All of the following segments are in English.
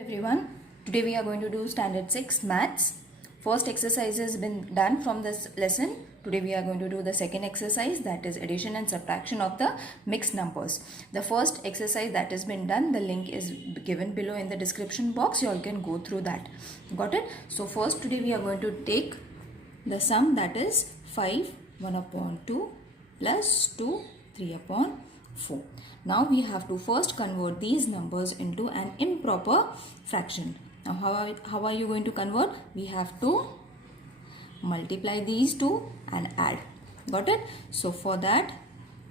Everyone, today we are going to do standard 6 maths. First exercise has been done from this lesson. Today we are going to do the second exercise, that is addition and subtraction of the mixed numbers. The first exercise that has been done, the link is given below in the description box. You all can go through that. Got it? So first today we are going to take the sum, that is 5 1 upon 2 plus 2 3 upon 4. Now we have to first convert these numbers into an improper fraction. Now how are you going to convert? We have to multiply these two and add. Got it? So for that,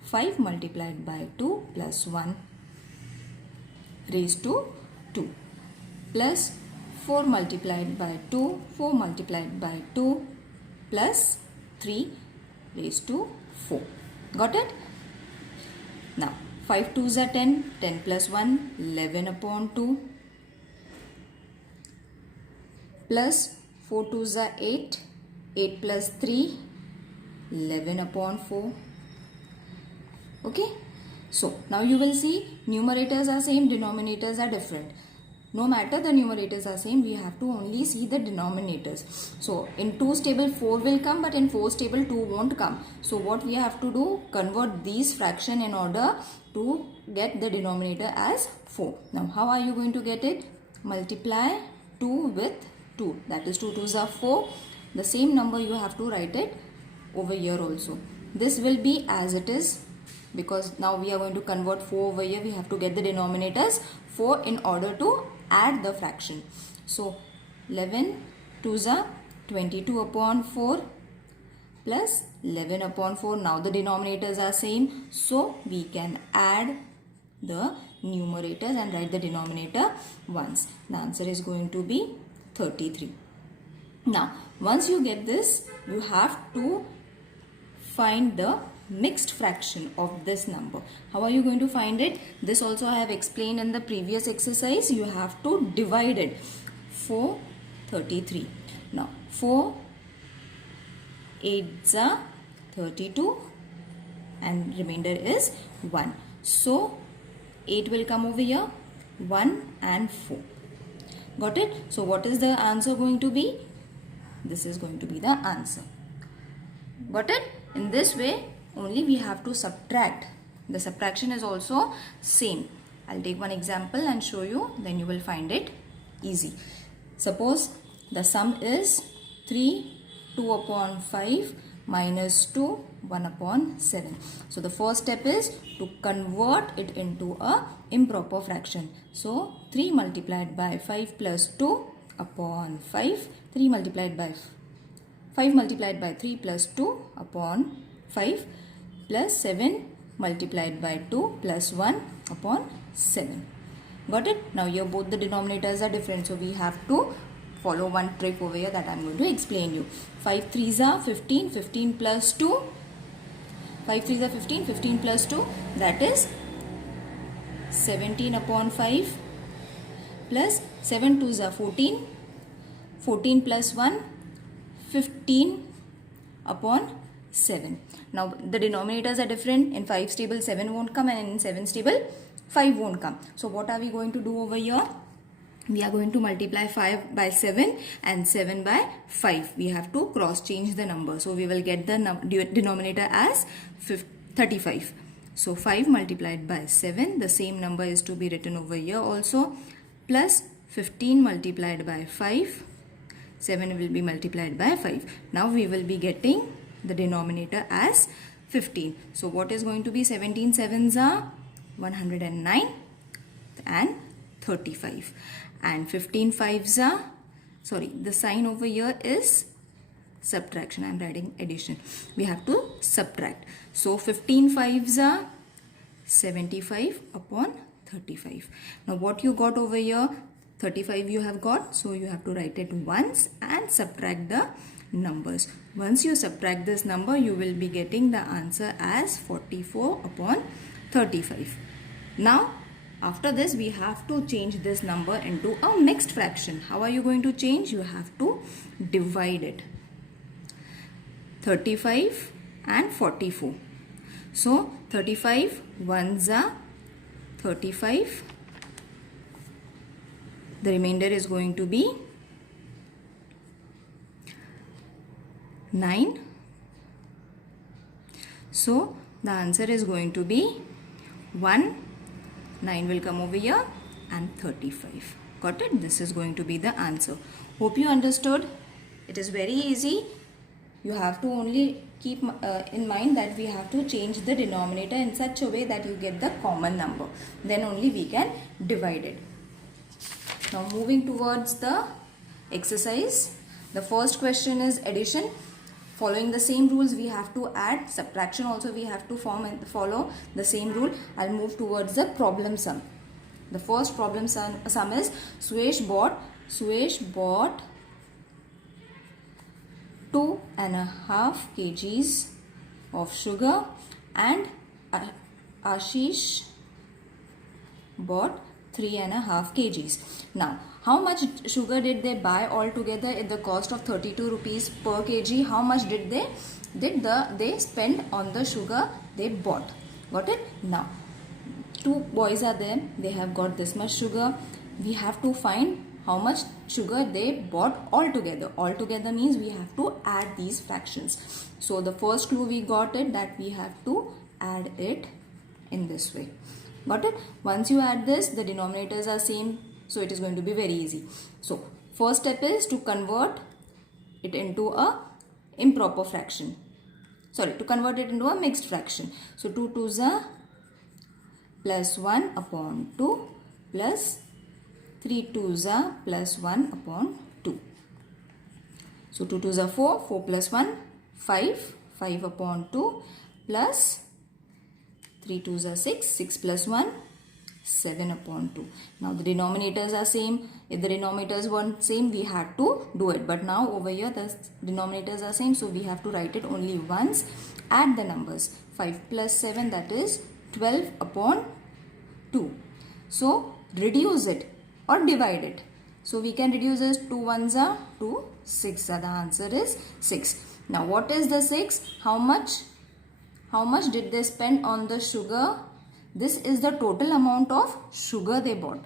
5 multiplied by 2 plus 1 raised to 2 plus 4 multiplied by 2, 4 multiplied by 2 plus 3 raised to 4. Got it? Now 5 2s are 10, 10 plus 1, 11 upon 2 plus 4 2s are 8, 8 plus 3, 11 upon 4. Okay. So now you will see numerators are same, denominators are different. No matter the numerators are same, we have to only see the denominators. So in 2's table 4 will come, but in 4's table 2 won't come. So what we have to do, convert these fraction in order to get the denominator as 4. Now how are you going to get it? Multiply 2 with 2, that is 2 2s are 4. The same number you have to write it over here also. This will be as it is, because now we are going to convert 4 over here. We have to get the denominators 4 in order to add the fraction. So 11 2s are 22 upon 4 plus 11 upon 4. Now the denominators are same, so we can add the numerators and write the denominator once. The answer is going to be 33. Now once you get this, you have to find the mixed fraction of this number. How are you going to find it? This also I have explained in the previous exercise. You have to divide it. 4 33. Now 4 8s are 32 and remainder is 1. So 8 will come over here, 1 and 4. Got it? So what is the answer going to be? This is going to be the answer. Got it? In this way only we have to subtract. The subtraction is also same. I'll take one example and show you, then you will find it easy. Suppose the sum is 3 2 upon 5 minus 2 1 upon 7. So the first step is to convert it into a improper fraction. So 3 multiplied by 5 plus 2 upon 5, 3 multiplied by 5 multiplied by 3 plus 2 upon 5 plus 7 multiplied by 2 plus 1 upon 7. Got it? Now here both the denominators are different, so we have to follow one trick over here that I am going to explain you. 5 3s are 15, 15 plus 2, 5 3s are 15, 15 plus 2, that is 17 upon 5 plus 7 2s are 14, 14 plus 1, 15 upon 7. Now the denominators are different. In 5's table 7 won't come and in 7's table 5 won't come. So what are we going to do over here? We are going to multiply 5 by 7 and 7 by 5. We have to cross change the number. So we will get the denominator as 35. So 5 multiplied by 7, the same number is to be written over here also, plus 15 multiplied by 5, 7 will be multiplied by 5. Now we will be getting the denominator as 15. So what is going to be 17 7s are 109 and 35. And 15 5s are, sorry, the sign over here is subtraction. I am writing addition. We have to subtract. So 15 5s are 75 upon 35. Now what you got over here? 35 you have got, so you have to write it once and subtract the numbers. Once you subtract this number, you will be getting the answer as 44 upon 35. Now after this we have to change this number into a mixed fraction. How are you going to change? You have to divide it. 35 and 44. So 35 1s are 35 The remainder is going to be 9. So the answer is going to be 1. 9 will come over here and 35. Got it? This is going to be the answer. Hope you understood. It is very easy. You have to only keep in mind that we have to change the denominator in such a way that you get the common number. Then only we can divide it. Now moving towards the exercise. The first question is addition. Following the same rules we have to add. Subtraction also we have to follow the same rule. I'll move towards the problem sum. The first problem sum is Suresh bought 2.5 kgs of sugar and Ashish bought 3.5 kgs. Now, how much sugar did they buy altogether at the cost of 32 rupees per kg? How much did they spend on the sugar they bought? Got it? Now, 2 boys are there. They have got this much sugar. We have to find how much sugar they bought altogether. Altogether means we have to add these fractions. So the first clue we got it that we have to add it in this way. Got it? Once you add this, the denominators are same. So it is going to be very easy. So first step is to convert it into a improper fraction. Sorry, to convert it into a mixed fraction. So 2 2s are plus 1 upon 2 plus 3 2s are plus 1 upon 2. So 2 2s are 4, 4 plus 1, 5, 5 upon 2 plus 3 2s are 6, 6 plus 1, 7 upon 2. Now the denominators are same. If the denominators weren't same, we had to do it. But now over here the denominators are same. So we have to write it only once. Add the numbers. 5 plus 7, that is 12 upon 2. So reduce it or divide it. So we can reduce this. 2 1s are 2, 6 are. The answer is 6. Now what is the 6? How much did they spend on the sugar? This is the total amount of sugar they bought.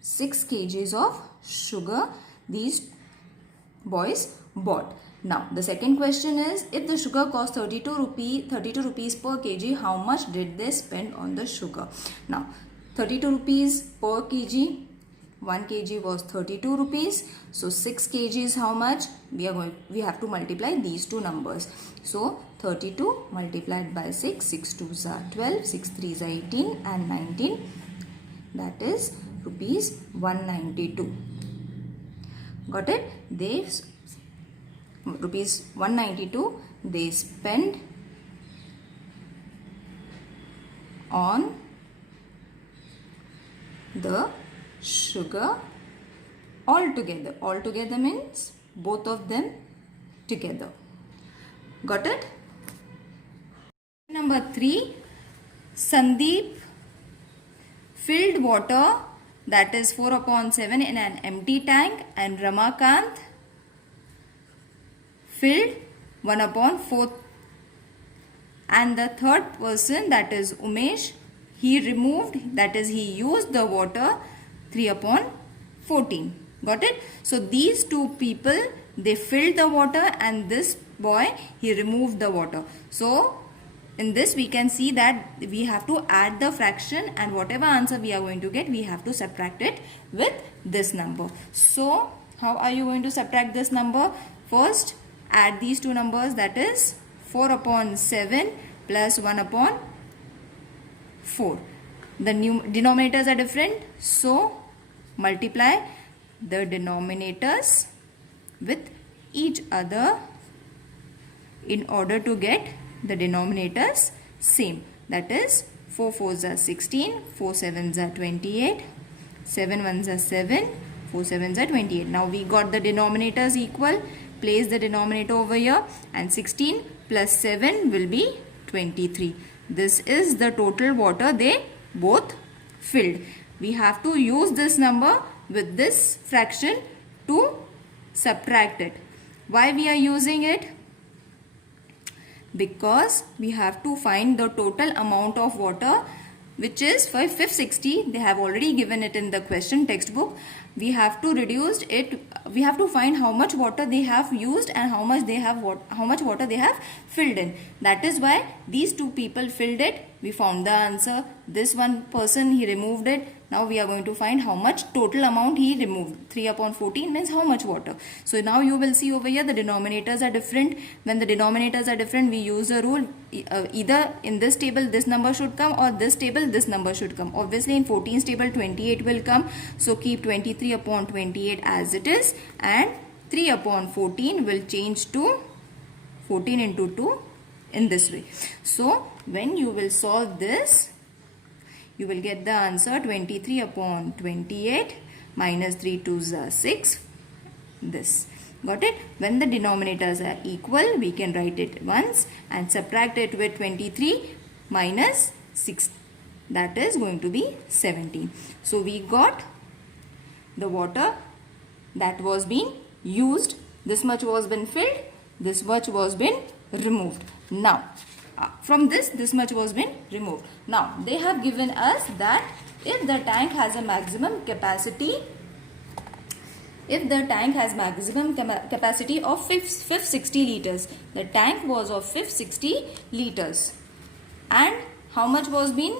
6 kgs of sugar these boys bought. Now the second question is, if the sugar cost 32 rupees per kg, how much did they spend on the sugar? Now 32 rupees per kg, 1 kg was 32 rupees. So 6 kg is how much? We have to multiply these two numbers. So 32 multiplied by 6, 6 2s are 12, 6 3s are 18 and 19, that is rupees 192. Got it? Rupees 192 they spend on the sugar altogether. Altogether means both of them together. Got it? Number 3, Sandeep filled water, that is 4 upon 7 in an empty tank, and Ramakant filled 1 upon 4, and the third person, that is Umesh, he used the water 3 upon 14. Got it? So these two people, they filled the water, and this boy, he removed the water. So in this we can see that we have to add the fraction, and whatever answer we are going to get, we have to subtract it with this number. So how are you going to subtract this number? First add these two numbers, that is 4 upon 7 plus 1 upon 4. The denominators are different, so multiply the denominators with each other in order to get the denominators same. That is 4 4s are 16, 4 7s are 28, 7 1s are 7, 4 7s are 28. Now we got the denominators equal. Place the denominator over here, and 16 plus 7 will be 23. This is the total water they both filled. We have to use this number with this fraction to subtract it. Why we are using it? Because we have to find the total amount of water, which is for 560. They have already given it in the question textbook. we have to reduce it. We have to find how much water they have used and how much water they have filled in. That is why these two people filled it. We found the answer. This one person, he removed it. Now we are going to find how much total amount he removed. 3 upon 14 means how much water. So now you will see over here the denominators are different. When the denominators are different, we use a rule. Either in this table this number should come, or this table this number should come. Obviously in 14's table 28 will come. So keep 23 upon 28 as it is, and 3 upon 14 will change to 14 into 2 in this way. So when you will solve this, you will get the answer 23 upon 28 minus 3 2s are 6. This. Got it? When the denominators are equal, we can write it once and subtract it with 23 minus 6. That is going to be 17. So we got the water that was being used. This much was been filled. This much was been removed. Now, from this much was been removed. Now, they have given us that if the tank has a maximum capacity, of 560 liters, the tank was of 560 liters, and how much was been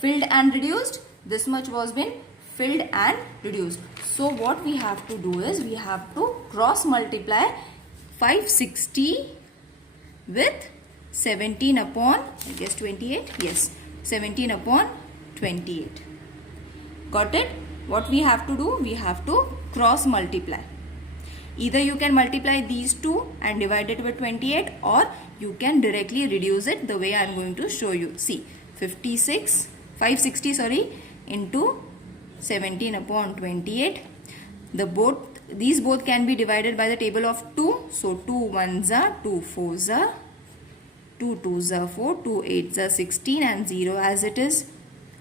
filled and reduced? This much was been filled and reduced. So what we have to do is we have to cross multiply 560 with 17 upon, I guess 28, yes, 17 upon 28. Got it? What we have to do? We have to cross multiply. Either you can multiply these two and divide it with 28, or you can directly reduce it the way I am going to show you. See, 560 into 17 upon 28. These both can be divided by the table of 2. So 2 1s are 2 4s are 2 2s are 4, 2 8s are 16, and 0 as it is.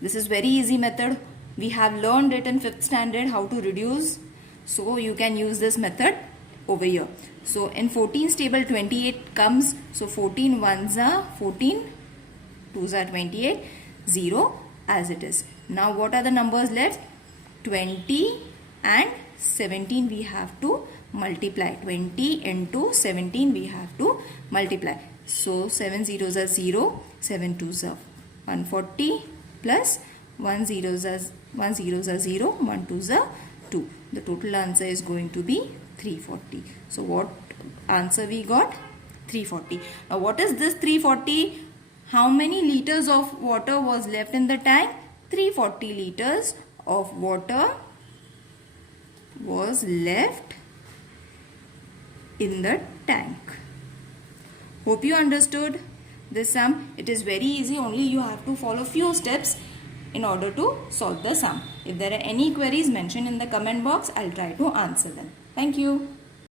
This is very easy method. We have learned it in 5th standard how to reduce. So you can use this method over here. So in 14's table 28 comes. So 14 1s are 14, 2s are 28, 0 as it is. Now what are the numbers left? 20 and 17 we have to multiply. 20 into 17 we have to multiply. So 7 zeros are 0, 7 2s are 140 plus 1 zeros are 0, 1 2s are 2. The total answer is going to be 340. So what answer we got? 340. Now what is this 340? How many liters of water was left in the tank? 340 liters of water was left in the tank. Hope you understood this sum. It is very easy, only you have to follow few steps in order to solve the sum. If there are any queries, mention in the comment box. I'll try to answer them. Thank you.